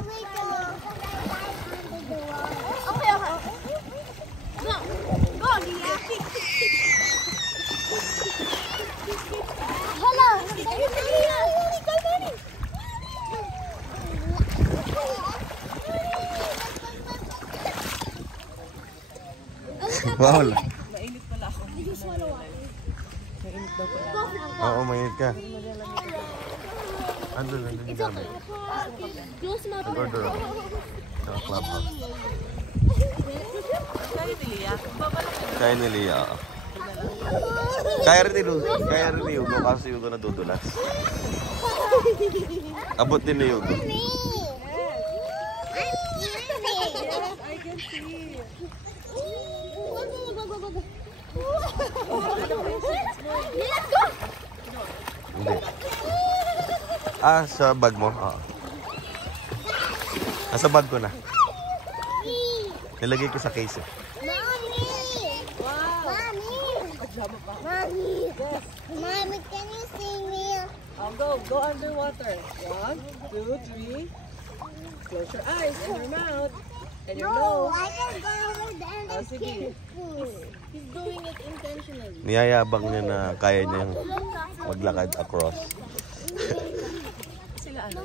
Okay, okay. Go. Go, Lia. Hala. Wow. Mainit pala ako. Mainit daw pala. Oo, mainit ka. Andun yung gamit. Close na to. Door. Sa clubhouse. Kaya ni Lia. Kaya ni Lia. Kaya rin ni Hugo kasi Hugo nadudulas. Abot din ni Hugo. I can see. Hindi. Sa bag mo? Oo. Nasa bag ko na. Nilagay ko sa case eh. Mommy, can you see me? I'll go underwater. 1, 2, 3. Close your eyes and your mouth and your nose. I can go over there and Oh, sige. he's doing it intentionally. Niyayabang niya na kaya niyang maglakad across. Sila ano?